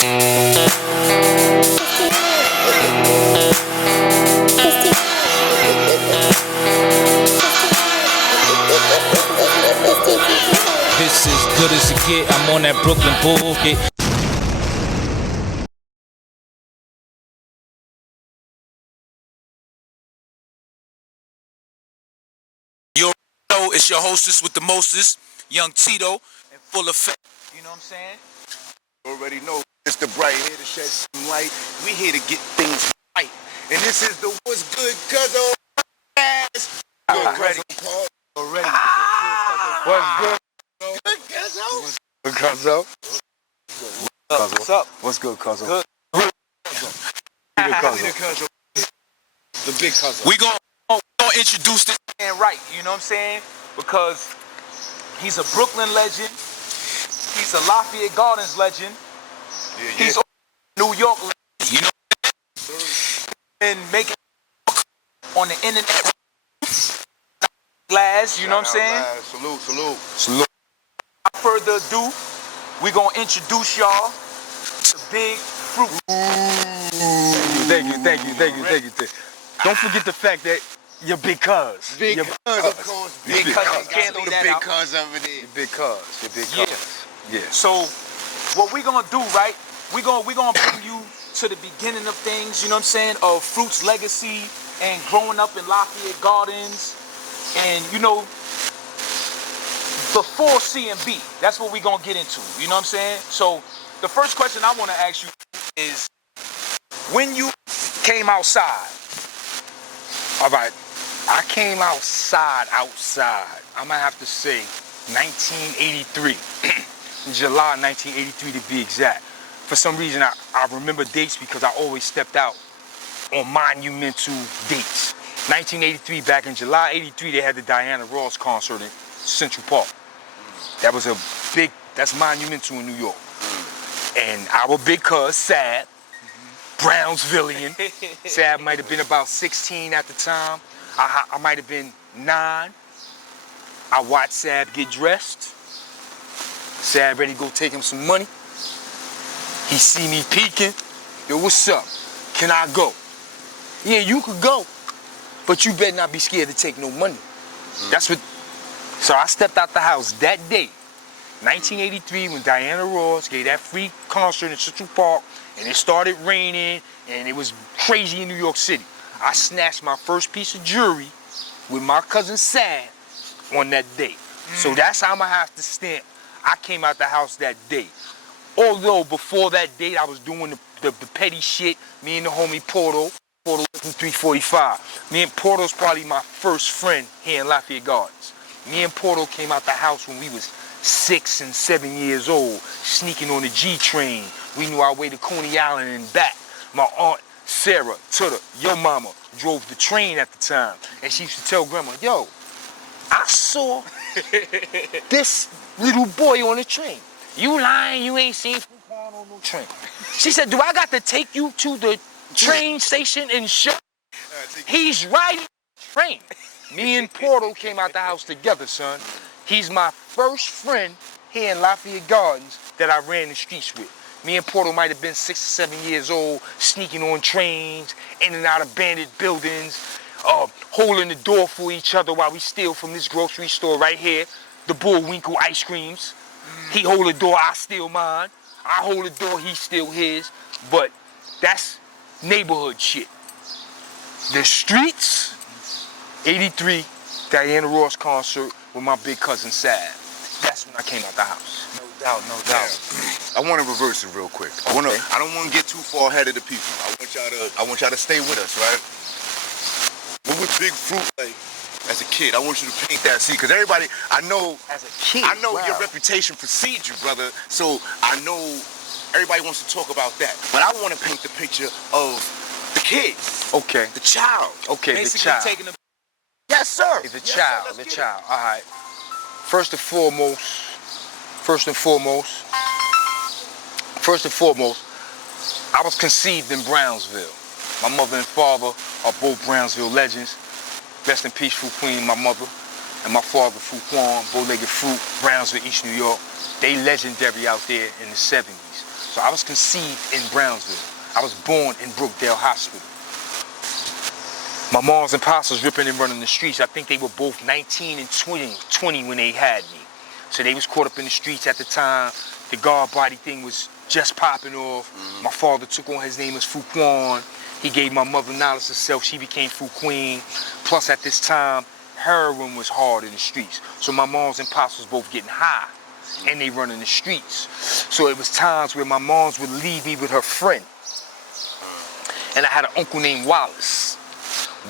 This is good as it get. I'm on that Brooklyn bullshit. You know it's your hostess with the mostest, Young Tito, in full effect. You know what I'm saying? You already know it's the bright here to shed some light. We here to get things right. And this is the What's Good Cuzo ass. Already. Already. What's good? Good Cuzo. Good Cuzo. What's up? What's good, Cuzo? Good. Good Cuzo. The big Cuzo. We gonna introduce this man right, you know what I'm saying? Because he's a Brooklyn legend. He's a Lafayette Gardens legend. Yeah. He's a New York legend, you know what I'm saying? And making on the internet glass, you know what I'm saying? Salute. Without further ado, we gonna introduce y'all to Big Fruit. Thank you. Don't forget the fact that you're big cuz. Big You're Cuz, of course. Big Cuz. Can't leave the that big out. Cuz over there. You're big cuz. You're big cuz. Yeah. So, what we gonna do, right? We gonna bring you to the beginning of things, you know what I'm saying? Of Fruit's legacy and growing up in Lafayette Gardens, and you know, before C and B. That's what we gonna get into. You know what I'm saying? So, the first question I want to ask you is, when you came outside. All right. I came outside. I'm gonna have to say 1983. July 1983 to be exact. For some reason, I remember dates because I always stepped out on monumental dates. 1983, back in July 83, they had the Diana Ross concert in Central Park. That was that's monumental in New York. And our big cuz, Sad, Brownsvillian. Sad might have been about 16 at the time. I might have been 9. I watched Sad get dressed. Sad ready to go take him some money. He see me peeking. Yo, what's up? Can I go? Yeah, you could go, but you better not be scared to take no money. So I stepped out the house that day, 1983, when Diana Ross gave that free concert in Central Park, and it started raining, and it was crazy in New York City. I snatched my first piece of jewelry with my cousin Sad on that day. So that's how I'm gonna have to stamp. I came out the house that day. Although before that date, I was doing the petty shit. Me and the homie Porto from 345. Me and Porto's probably my first friend here in Lafayette Gardens. Me and Porto came out the house when we was 6 and 7 years old, sneaking on the G train. We knew our way to Coney Island and back. My aunt Sarah Tutter, your mama, drove the train at the time, and she used to tell grandma, yo, I saw this little boy on the train. You lying, you ain't seen Fruitquan on no train. She said, do I got to take you to the train station and show? He's riding the train. Me and Porto came out the house together, son. He's my first friend here in Lafayette Gardens that I ran the streets with. Me and Porto might have been 6 or 7 years old, sneaking on trains, in and out of abandoned buildings, holding the door for each other while we steal from this grocery store right here, the Bullwinkle ice creams. He hold the door, I steal mine. I hold the door, he steal his. But that's neighborhood shit. The streets, 83, Diana Ross concert with my big cousin Sad. That's when I came out the house. No doubt. I want to reverse it real quick. I don't want to get too far ahead of the people. I want y'all to stay with us, right? What was Big Fruit like as a kid? I want you to paint that scene, because everybody, I know, As a kid, I know wow. your reputation precedes you, brother. So I know everybody wants to talk about that, but I want to paint the picture of the kids, Okay. the child. Okay, Basically the child. taking the Yes, sir. The Yes, child, sir. the Let's get child. All right. First and foremost, I was conceived in Brownsville. My mother and father are both Brownsville legends. Rest in peace, Fruit Queen, my mother, and my father, Fruitquan, bow-legged fruit, Brownsville, East New York. They legendary out there in the 70s. So I was conceived in Brownsville. I was born in Brookdale Hospital. My moms and pops was ripping and running the streets. I think they were both 19 and 20 when they had me. So they was caught up in the streets at the time. The guard body thing was just popping off. My father took on his name as Fruitquan. He gave my mother knowledge of self. She became Fruitquan. Plus at this time, heroin was hard in the streets. So my moms and pops was both getting high and they running the streets. So it was times where my moms would leave me with her friend. And I had an uncle named Wallace.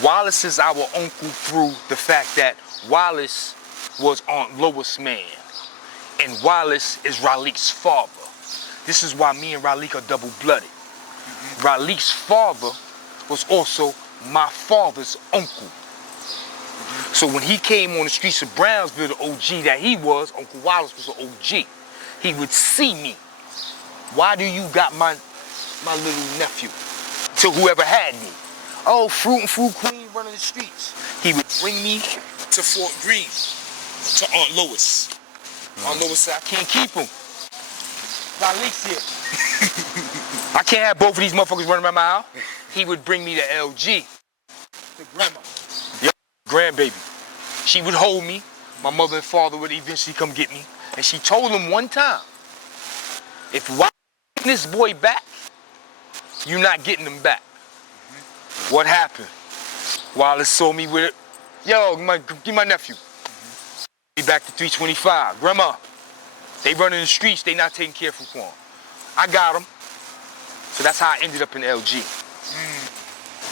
Wallace is our uncle through the fact that Wallace was Aunt Lois' man. And Wallace is Ralik's father. This is why me and Ralik are double-blooded. Ralik's father was also my father's uncle. So when he came on the streets of Brownsville, the OG that he was, Uncle Wallace was an OG. He would see me. Why do you got my little nephew? To whoever had me. Oh, Fruitquan running the streets. He would bring me to Fort Greene, to Aunt Lois. Aunt Lois said, I can't keep him. Ralik's here. I can't have both of these motherfuckers running around my house. He would bring me to LG, to grandma. Yep, grandbaby. She would hold me. My mother and father would eventually come get me. And she told him one time, if you want this boy back, you're not getting him back. What happened? Wallace saw me with it. Yo, give my nephew. Be back to 325. Grandma, they running the streets, they not taking care of Fruitquan. I got him. So that's how I ended up in LG.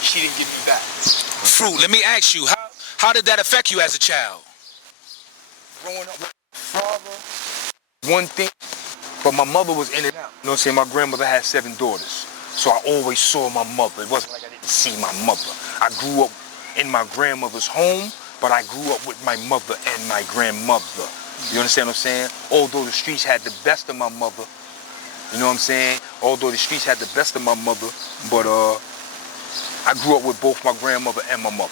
She didn't give me back. Fruit, let me ask you, how did that affect you as a child? Growing up with my father, one thing, but my mother was in and out. You know what I'm saying? My grandmother had 7 daughters. So I always saw my mother. It wasn't like I didn't see my mother. I grew up in my grandmother's home, but I grew up with my mother and my grandmother. You understand what I'm saying? Although the streets had the best of my mother, you know what I'm saying? Although the streets had the best of my mother, but I grew up with both my grandmother and my mother.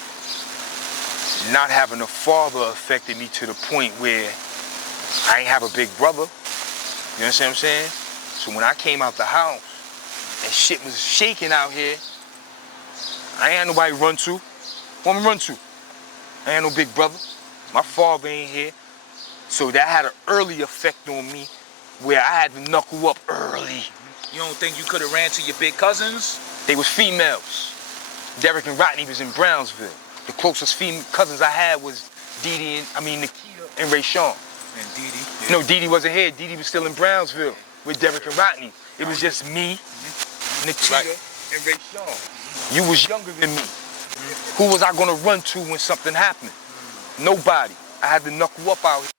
Not having a father affected me to the point where I ain't have a big brother. You understand what I'm saying? So when I came out the house and shit was shaking out here, I ain't had nobody to run to. Who I'm run to? I ain't no big brother. My father ain't here. So that had an early effect on me where I had to knuckle up early. You don't think you could have ran to your big cousins? They was females. Derek and Rodney was in Brownsville. The closest female cousins I had was Nikita and Ray Sean. And Dee Dee. Yeah. No, Dee Dee wasn't here. Dee Dee was still in Brownsville with Derek and Rodney. It was just me, Nikita, and Ray Sean. You was younger than me. Who was I gonna run to when something happened? Nobody. I had to knuckle up out here.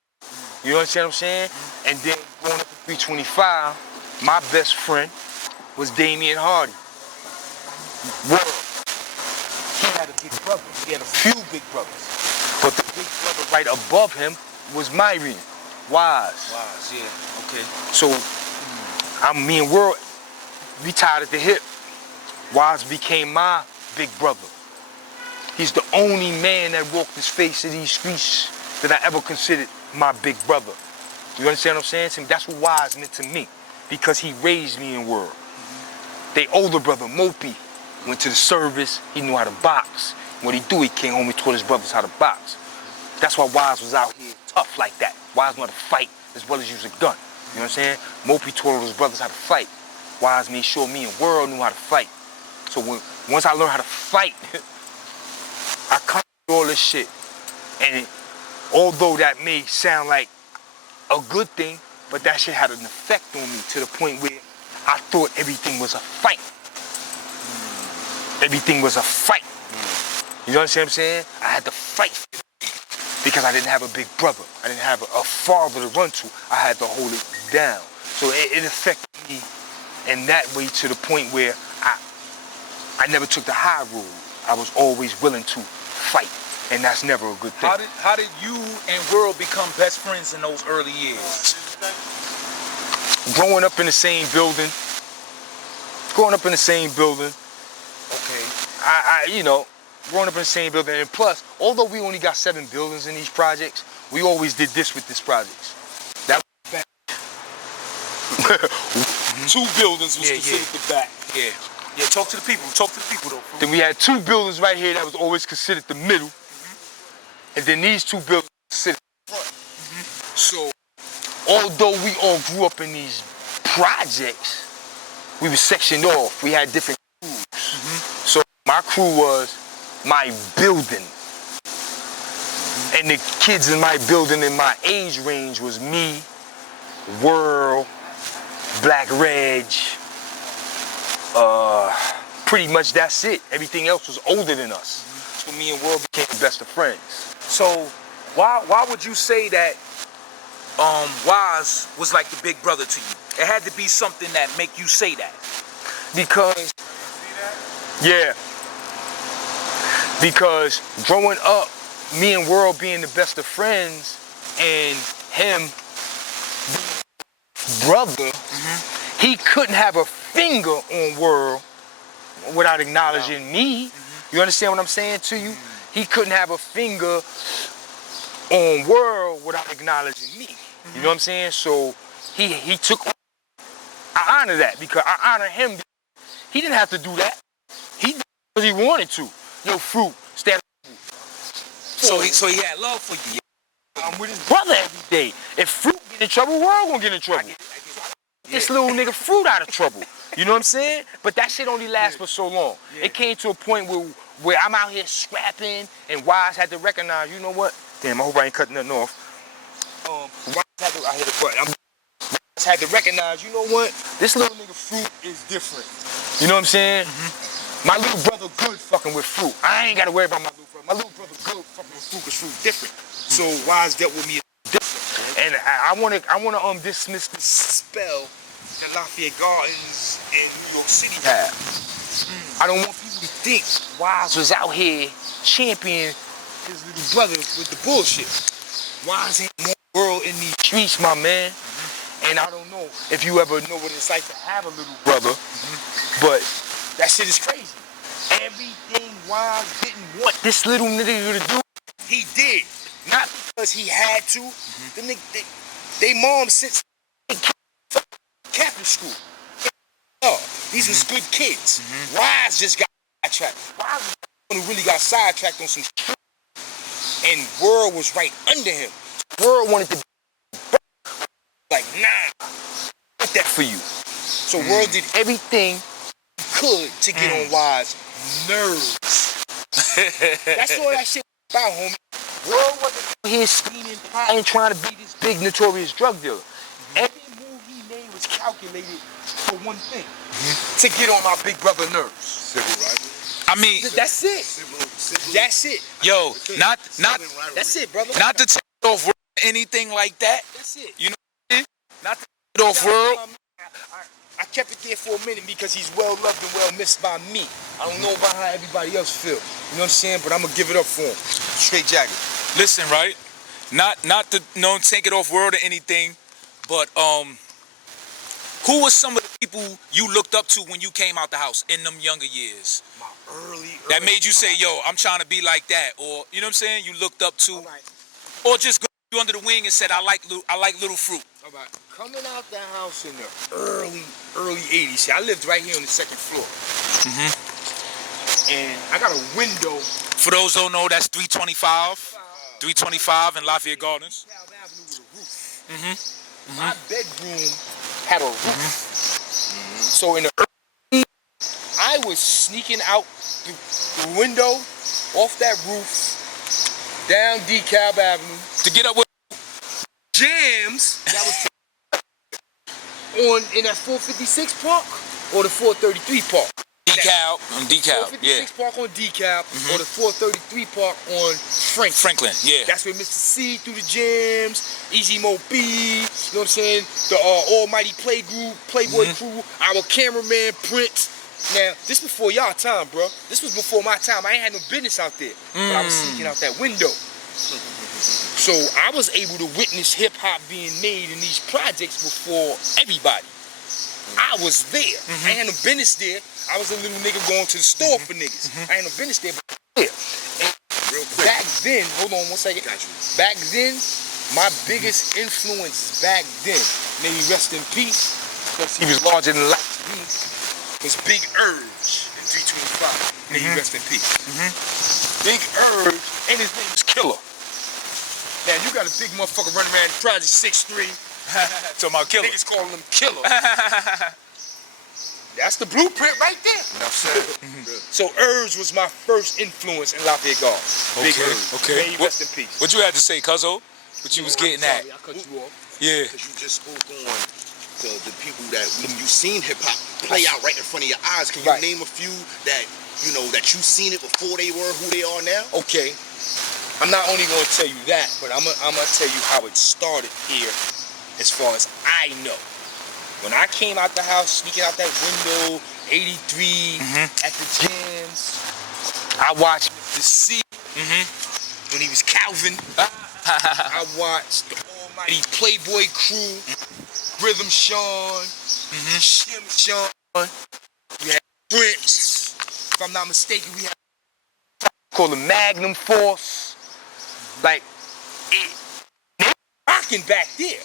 You understand what I'm saying? And then going up to 325, my best friend was Damian Hardy. World. He had a big brother. He had a few big brothers. But the big brother right above him was Myrian. Wise, yeah, okay. So, me and World, we tied at the hip. Wise became my big brother. He's the only man that walked this face of these streets that I ever considered my big brother. You understand what I'm saying? To me, that's what Wise meant to me, because he raised me in World. They older brother, Mopey, went to the service. He knew how to box. What he do, he came home and taught his brothers how to box. That's why Wise was out here tough like that. Wise knew how to fight as well as use a gun. You know what I'm saying? Mopey taught his brothers how to fight. Wise made sure me and World knew how to fight. So once I learned how to fight, I conquered all this shit. And although that may sound like a good thing, but that shit had an effect on me to the point where I thought everything was a fight. Everything was a fight. You understand what I'm saying? I had to fight because I didn't have a big brother. I didn't have a father to run to. I had to hold it down. So it affected me in that way to the point where I never took the high road. I was always willing to fight, and that's never a good thing. How did you and World become best friends in those early years? Growing up in the same building. Okay. Growing up in the same building, and plus, although we only got 7 buildings in these projects, we always did this with these projects. That was back. 2 buildings was Yeah, considered yeah. the back. Yeah. Yeah, talk to the people. Talk to the people though. Then we had 2 buildings right here that was always considered the middle. And then these 2 buildings considered the front. So, although we all grew up in these projects, we were sectioned off. We had different crews. So my crew was my building. And the kids in my building in my age range was me, World, Black Reg, pretty much that's it. Everything else was older than us. So me and World became the best of friends. So why would you say that Wise was like the big brother to you? It had to be something that make you say that. Because, yeah, because growing up, me and World being the best of friends and him being brother, he couldn't have a finger on World without acknowledging me. You understand what I'm saying to you? He couldn't have a finger on World without acknowledging me. You know what I'm saying? So he took, I honor that because I honor him. He didn't have to do that. He did because he wanted to. Yo, Fruit, stand up. So he had love for you. I'm with his brother every day. If Fruit get in trouble, World gonna get in trouble. This little nigga Fruit out of trouble. You know what I'm saying? But that shit only lasts for so long. It came to a point where I'm out here scrapping and Wise had to recognize, you know what? Damn, I hope I ain't cutting nothing off. Wise had to, I hit a button. Wise had to recognize, you know what? This little nigga Fruit is different. You know what I'm saying? My little brother good fucking with Fruit. I ain't gotta worry about my little brother. My little brother good fucking with Fruit because Fruit different. So Wise dealt with me different. And I wanna dismiss this spell that Lafayette Gardens and New York City have. I don't want people to think Wise was out here championing his little brother with the bullshit. Wise ain't more World in these streets, my man. And I don't know if you ever know what it's like to have a little brother, but that shit is crazy. Everything Wise didn't want this little nigga to do, he did. Not because he had to. They mom sent Catholic school. Oh, these was good kids. Wise just got sidetracked. Wise was the one who really got sidetracked on some shit. And World was right under him. World wanted to be like, nah, I want that for you. So World did everything he could to get on Wise nerves. That's all that shit was about, homie. World wasn't out here scheming, plotting, trying to be this big notorious drug dealer. Every move he made was calculated for one thing. To get on my big brother nerves. Civil rivalry. I mean, that's it. That's it. yo, not That's it, brother. not to take it off World or anything like that. That's it. You know what I mean? Not to take it off World. I kept it there for a minute because he's well loved and well missed by me. I don't know about how everybody else feel. You know what I'm saying? But I'm gonna give it up for him. Straight jacket. Listen, right? Not to take it off World or anything, but who was some of the people you looked up to when you came out the house in them younger years? My early That made you say, yo, I'm trying to be like that, or you know what I'm saying? You looked up to, Right. or just go you under the wing and said, I like Little Fruit. All right. Coming out the house in the early 80s. See, I lived right here on the second floor. And I got a window. For those who don't know, that's 325 in Lafayette Gardens. Calvin Avenue with a roof. My bedroom had a roof. So in the early, I was sneaking out the window, off that roof, down DeKalb Avenue To get up with jams that was in that 456 park or the 433 park. DeKalb, 456 park on DeKalb or the 433 park on Franklin. yeah. That's where Mr. C through the jams, Easy Mo B, you know what I'm saying? The Almighty Playboy crew, our cameraman Prince. Now, this before y'all time, bro. This was before my time. I ain't had no business out there, but I was sneaking out that window. So I was able to witness hip hop being made in these projects before everybody. I was there. I ain't had no business there. I was a little nigga going to the store for niggas. I ain't no business there, but there. And Real quick. back then, hold on one second. Got you. Back then, my biggest influence back then, may he rest in peace, because he was larger than life to me, was Big Urge in 325. May he rest in peace. Big Urge, and his name was Killer. Now, you got a big motherfucker running around Project 6'3". So my killer. Niggas calling him Killer. That's the blueprint right there. Enough said. So Urge was my first influence in Lafayette Golf. Big Urge. Okay. May he rest in peace. What you had to say, Cuzo? What you was getting at? Sorry, I cut you off. Yeah. Because you just spoke on the people that when you seen hip hop play out right in front of your eyes. Can you name a few that you know that you seen it before they were who they are now? Okay. I'm not only going to tell you that, but I'm gonna tell you how it started here, as far as I know. When I came out the house, sneaking out that window, 83, at the gyms, I watched the C when he was Calvin. I watched the almighty Playboy crew, Rhythm Sean, Shim Sean. We had Prince. If I'm not mistaken, we had called the Magnum Force. Like, they was rocking back there.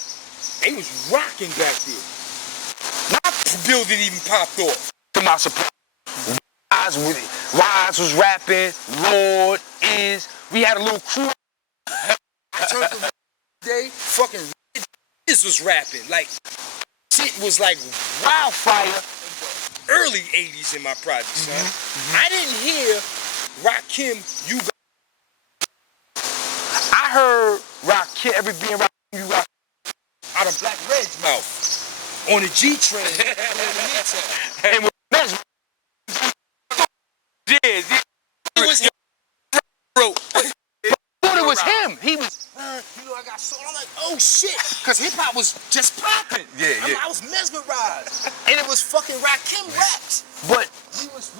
They was rocking back there. My building even popped off. To my surprise, Wise was rapping, Lord is. We had a little crew. I turned the day, fucking Riz was rapping. Like, shit was like wildfire in the early 80s in my project, son. I didn't hear Rakim, you got. I heard Rakim, every being Rakim, you got out of Black Red's mouth. On the G train, and with Mesmer, it was him. I thought it was him. He was, you know, I got sold. I'm like, oh shit, because hip hop was just popping. I was mesmerized, and it was fucking Rakim raps. But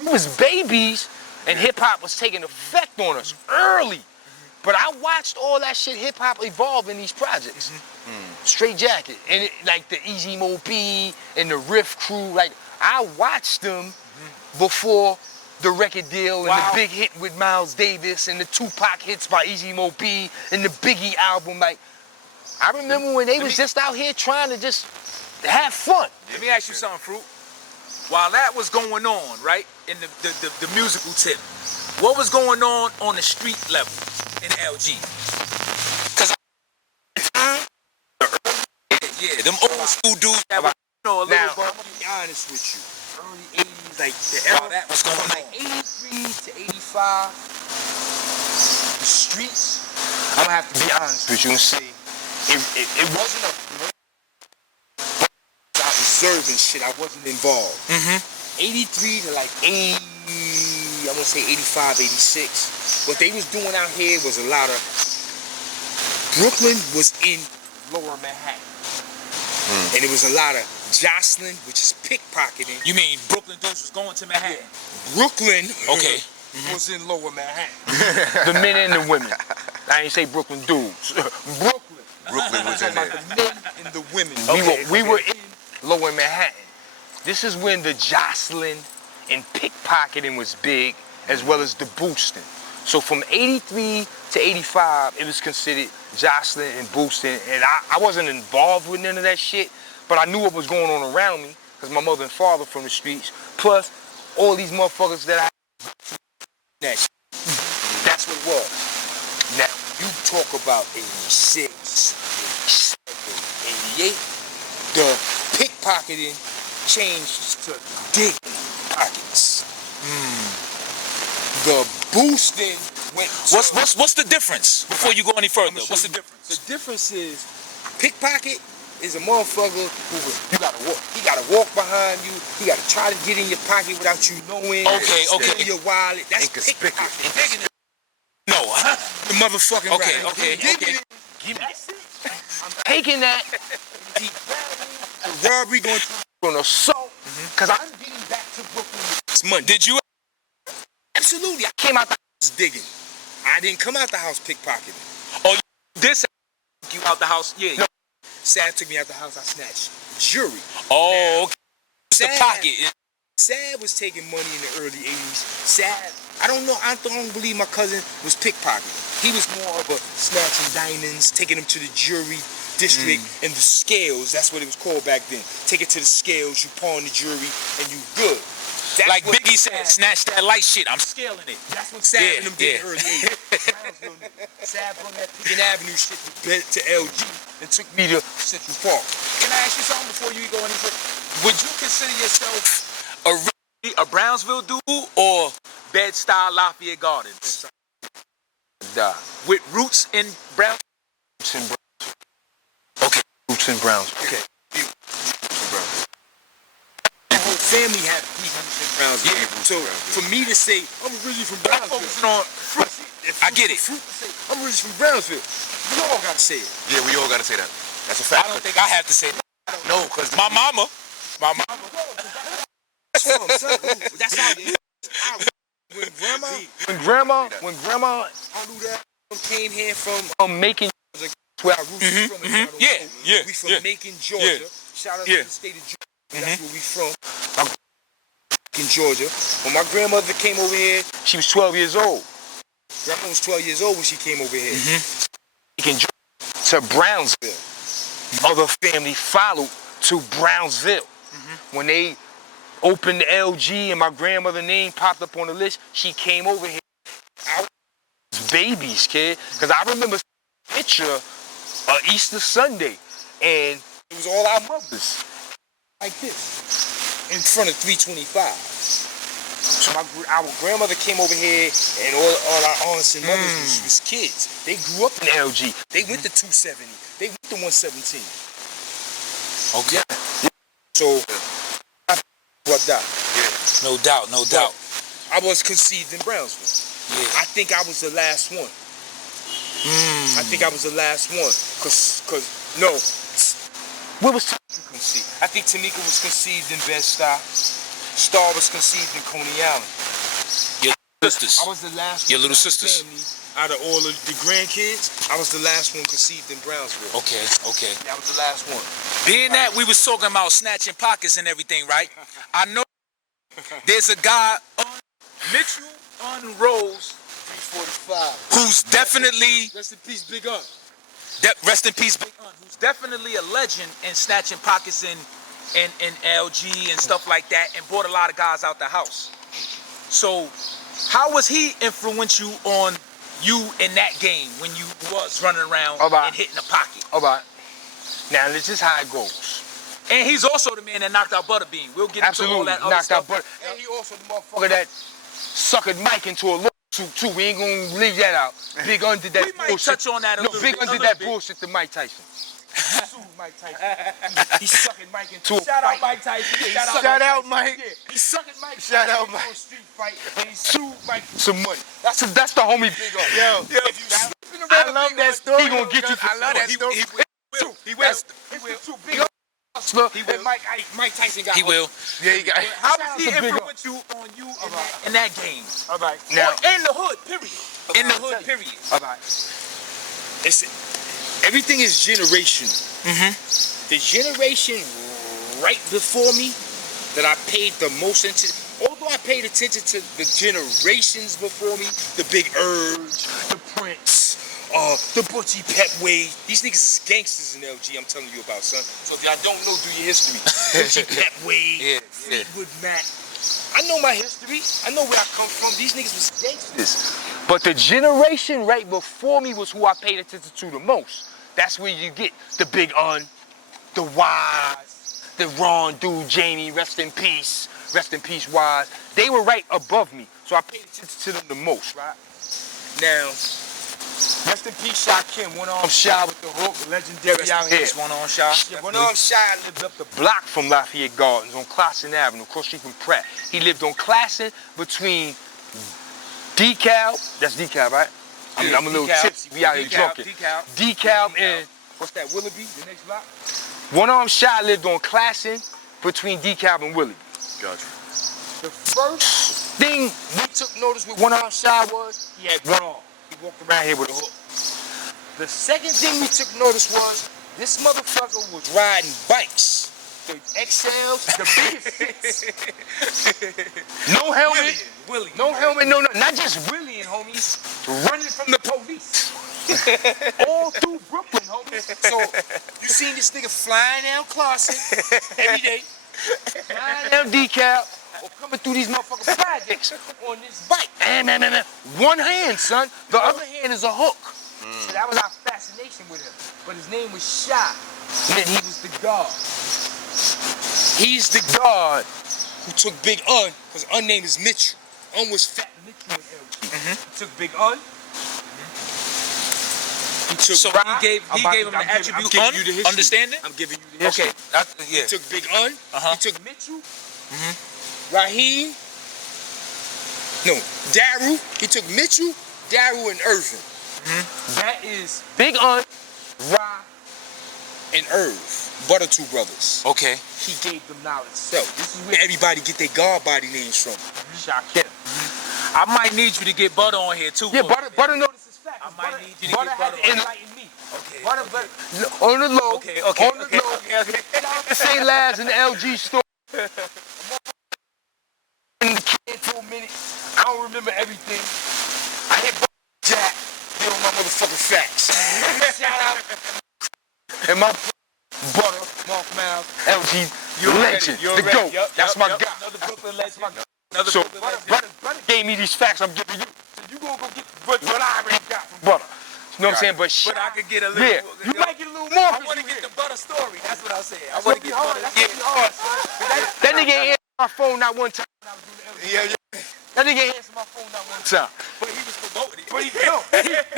we was babies, and hip hop was taking effect on us early. But I watched all that shit hip hop evolve in these projects. Straight Jacket, and like the Easy Mo B and the Riff crew, like I watched them before the record deal and the big hit with Miles Davis and the Tupac hits by Easy Mo B and the Biggie album. Like I remember when they was just out here trying to just have fun. Let me ask you something, Fruit. While that was going on, right, in the musical tip, what was going on the street level in LG? Yeah, them old school dudes that were, you know, a little I'm gonna be honest with you. Early 80s, like the era that was going on. Like 83 to 85, the streets, I'm gonna have to be honest with you and say, it wasn't a I was observing shit, I wasn't involved. 83 to like 80, I'm gonna say 85, 86. What they was doing out here was a lot of, Brooklyn was in Lower Manhattan. And it was a lot of jostling, which is pickpocketing. You mean Brooklyn dudes was going to Manhattan? Brooklyn was in Lower Manhattan. The men and the women. I ain't say Brooklyn dudes. Brooklyn was in there. The men and the women. We were in Lower Manhattan. This is when the jostling and pickpocketing was big, as well as the boosting. So from 83 to 85, it was considered jostling and boosting, and I wasn't involved with none of that shit, but I knew what was going on around me, because my mother and father from the streets, plus all these motherfuckers that that shit. That's what it was. Now, you talk about 86, 87, 88, the pickpocketing changed to digging pockets. The boosting went to... What's the difference? Before you go any further, what's the difference? The difference is, pickpocket is a motherfucker who he gotta walk behind you, he gotta try to get in your pocket without you knowing. Steal your wallet. That's pickpocket. No, The motherfucking okay. Give me I'm taking that. The robbery going to assault, because I'm getting back to Brooklyn this month. Did you? Absolutely. I came out the house digging. I didn't come out the house pickpocketing. Oh, this took you out the house? Yeah. No. Sad took me out the house, I snatched jewelry. Oh, okay. The pocket. Sad was taking money in the early 80s. Sad, I don't believe my cousin was pickpocketing. He was more of a snatching diamonds, taking them to the jury, district and the scales. That's what it was called back then. Take it to the scales, you pawn the jury, and you good. That's Like what Biggie said, snatch that light shit. I'm scaling it. That's what Sav and them did in the early 80s. Brownsville niggas. Sav brought that Pickens Avenue shit to LG and took me to Central Park. Can I ask you something before you go any further? Would you consider yourself a Brownsville dude or Bed-Stuy Lafayette Gardens? With roots in Brown? Roots in Brownsville. Okay. Roots in Brownsville. Okay. My whole family had roots in Brownsville. Yeah. So for me to say I'm originally from Brownsville, I get it. I'm originally from Brownsville. We all gotta say it. Yeah, we all gotta say that. That's a fact. I don't think I have to say that. No, because My mama. That's what I'm saying. That's how it is. When grandma came here from Macon, where our roots is from. We from Macon, Georgia. Shout out to the state of Georgia. That's where we from. In Georgia. When my grandmother came over here, she was 12 years old. Grandma was 12 years old when she came over here. Macon, Georgia, to Brownsville. Other family followed to Brownsville. When they opened the LG and my grandmother's name popped up on the list, she came over here. I was babies, kid. Because I remember a picture of Easter Sunday, and it was all our mothers. Like this. In front of 325. So our grandmother came over here, and all our aunts and mothers was kids. They grew up in LG. They went to 270. They went to 117. Okay. So, what that? No doubt, no doubt. I was conceived in Brownsville. Yeah. I think I was the last one. I think I was the last one. No. Where was Tamika conceived? I think Tamika was conceived in Bed-Stuy. Star was conceived in Coney Island. Your sisters. I was the last one. Your little sisters. Out of all of the grandkids, I was the last one conceived in Brownsville. Okay. That was the last one. Being that we was talking about snatching pockets and everything, right? I know there's a guy, Mitchell Rose, 345. who's definitely, Rest in peace, Big Un. rest in peace, Big Un, who's definitely a legend in snatching pockets in LG and stuff like that, and brought a lot of guys out the house. So, how was he influential on you in that game when you was running around and hitting the pocket? All right. Now, this is how it goes. And he's also the man that knocked out Butterbean. We'll get into all that other stuff. And he also the motherfucker that suckered Mike into a lawsuit too. We ain't gonna leave that out. Big Un did that we bullshit. might touch on that a little bit. Big Un did that bullshit to Mike Tyson. Sued Mike Tyson. He suckered Mike into a fight. Shout out Mike Tyson. Shout out Mike. Yeah. He suckered Mike. Shout out into Mike. a street fight, and he sued Mike for some money. That's the homie Big Un. Yo, If you slipping I around love Big that Un, story. He gonna get you for I love that story. He will. It's the two Big Un hustler. And Mike Tyson got. He will. Yeah, he got. How Shout was out he to Big Un. influential on you in that game? All right. Now, In the hood, period. In the hood, period. all right. Everything is generational. The generation right before me that I paid the most attention, although I paid attention to the generations before me, the Big Urge, the Prince, the Butchie Petway. These niggas is gangsters in LG, I'm telling you about, son. So if y'all don't know, do your history. Butchie Petway, Fleetwood Mac. I know my history. I know where I come from. These niggas was gangsters. But the generation right before me was who I paid attention to the most. That's where you get the Big Un, the Wise, the Ron Dude, Jamie, rest in peace, Wise. They were right above me, so I paid attention to them the most, right? Now, rest in peace, Shy Kim, one-arm Shy with the hook, legendary out here. One-on shot. One-arm Shy lived up the block from Lafayette Gardens on Classen Avenue, across the street from Pratt. He lived on Classen between DeKalb, that's DeKalb, right? I'm a little tipsy, we out here drunken. DeKalb and, what's that, Willoughby, the next block? One-arm Shy lived on Classen between DeKalb and Willoughby. Gotcha. The first thing we took notice with One-arm Shy was he had one arm. He walked around here with a hook. The second thing we took notice was this motherfucker was riding bikes. The XLs, the biggest. No helmet. Willie. No helmet, no, not just Willie and homies, running from the police. All through Brooklyn, homies. So, you seen this nigga flying down Clarkson every day, flying down decal, or coming through these motherfucking projects on this bike. Man. One hand, son. The other hand is a hook. So that was our fascination with him. But his name was Shy. And he was the guard. He's the guard who took Big Un, because Un name is Mitchell. Un was Fat Mitchell in LG. He took Big Un. He took So Rye. he gave him the attribute understanding? I'm giving you the history. Okay. He took Big Un. He took Mitchell. Raheem. No, Daru. He took Mitchell, Daru, and Irvin. That is Big Un, Rye, and Irv. Butter two brothers. Okay. He gave them knowledge. So this is where everybody get their guard body names from. Shakir. I might need you to get Butter on here too. Yeah, Butter know this is fact. I might need you to Butter get had Butter to on. enlighten me. Okay. Butter, on the low. Okay. On the low. Say Labs in the LG store. In the kid for a minute. I don't remember everything. I hit Jack. Get on my motherfucking facts. Shout out. And my Butter, Mark Miles, LG, legend, the GOAT. That's my guy. Another Brooklyn legend. So Butter gave me these facts I'm giving you. So you gonna go get what I already got from Butter. You know what I'm saying? But But I could get a little. yeah, you might get a little more. I want to get the Butter story. That's what I'm saying. I want to get Butter. That's gonna be hard, son. That nigga ain't answer my phone not one time when I was doing the LG. That nigga ain't answer my phone not one time. But he was promoting it. But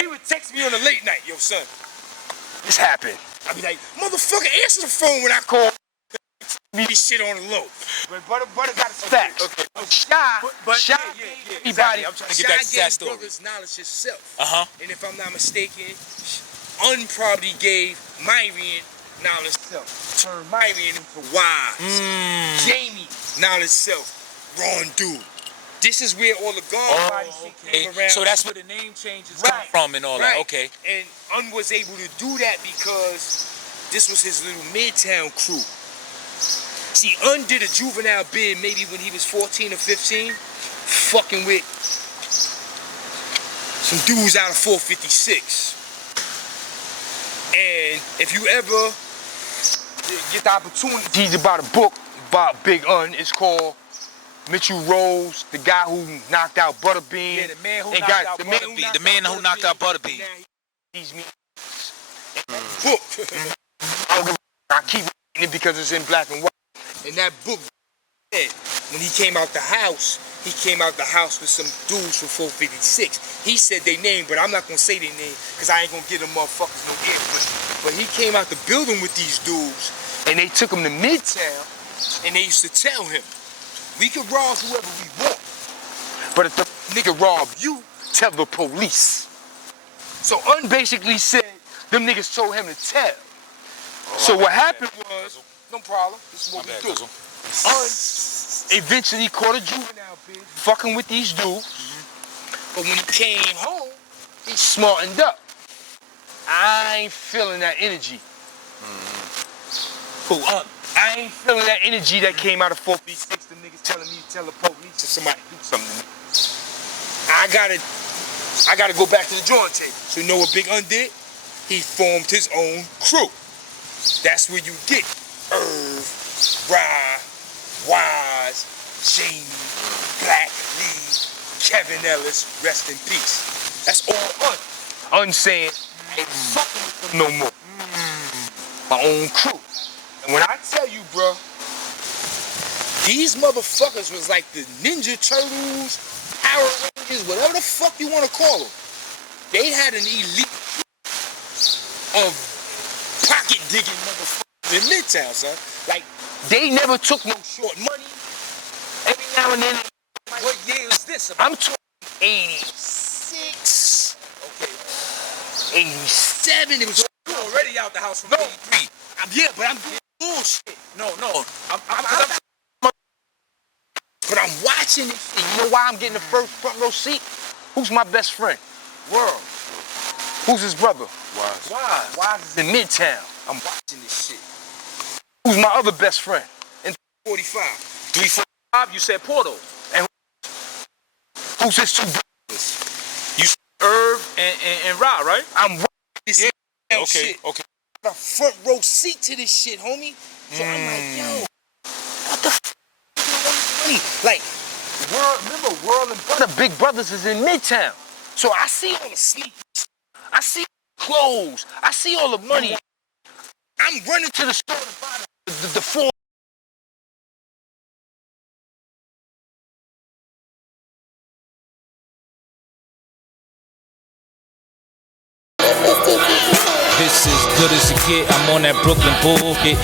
he would text me on the late night, yo, son. This happened. I'd be like, motherfucker, answer the phone when I call. Me this shit on the low. But Butter got his facts. Okay. Shy Yeah, everybody. exactly. I'm trying to get back to that story. Brothers knowledge himself. Uh-huh. And if I'm not mistaken, Un probably gave Myrian knowledge self. Turned Myrian into Wise. Jamie knowledge self. Ron Dude. This is where all the guard body shit came around. So that's where the name changes come from and all that. Okay. And Un was able to do that because this was his little Midtown crew. See, Un did a juvenile bid maybe when he was 14 or 15, fucking with some dudes out of 456. And if you ever get the opportunity to buy the book about Big Un, it's called Mitchell Rose, the guy who knocked out Butterbean. Yeah, the man who knocked out Butterbean. The man who knocked out Butterbean. These me book. I keep reading it because it's in black and white. And that book said when he came out the house with some dudes from 456. He said their name, but I'm not gonna say their name because I ain't gonna give them motherfuckers no ear. But he came out the building with these dudes, and they took him to Midtown, and they used to tell him, we can rob whoever we want, but if the nigga rob you, tell the police. So Un basically said them niggas told him to tell. So what happened was, no problem, this is what we do. Un eventually caught a juvenile bitch fucking with these dudes, but when he came home, he smartened up. I ain't feeling that energy. Who, Un? I ain't feeling that energy that came out of 456, the niggas telling me to tell the police if somebody do something to me. I gotta go back to the drawing table. So you know what Big Un did? He formed his own crew. That's where you get Irv, Rye, Wise, Jamie, Black, Lee, Kevin Ellis, rest in peace. That's all Un. Un saying, I ain't fucking with them no more. My own crew. And when I tell you, bro, these motherfuckers was like the Ninja Turtles, Power Rangers, whatever the fuck you want to call them. They had an elite of pocket digging motherfuckers in Midtown, son. Like, they never took no short money. Every now and then. What year is this about? I'm talking 86. Okay. 87. It was already out the house from 83. But I'm doing bullshit. No. But I'm watching it. You know why I'm getting the first front row seat? Who's my best friend? World. Who's his brother? Wise. Wise is in Midtown. I'm watching this shit. Who's my other best friend? In 45. 345, you said Porto. And who's his two brothers? You said Irv and Ra, right? I'm watching this shit. Okay. a front row seat to this shit, homie. So I'm like, yo, what the f*** you know, all this money? Like, remember World and Brother Big Brothers is in Midtown. So I see all the sneakers, I see clothes, I see all the money. I'm running to the store to buy the four. This is good as it get. I'm on that Brooklyn bullshit.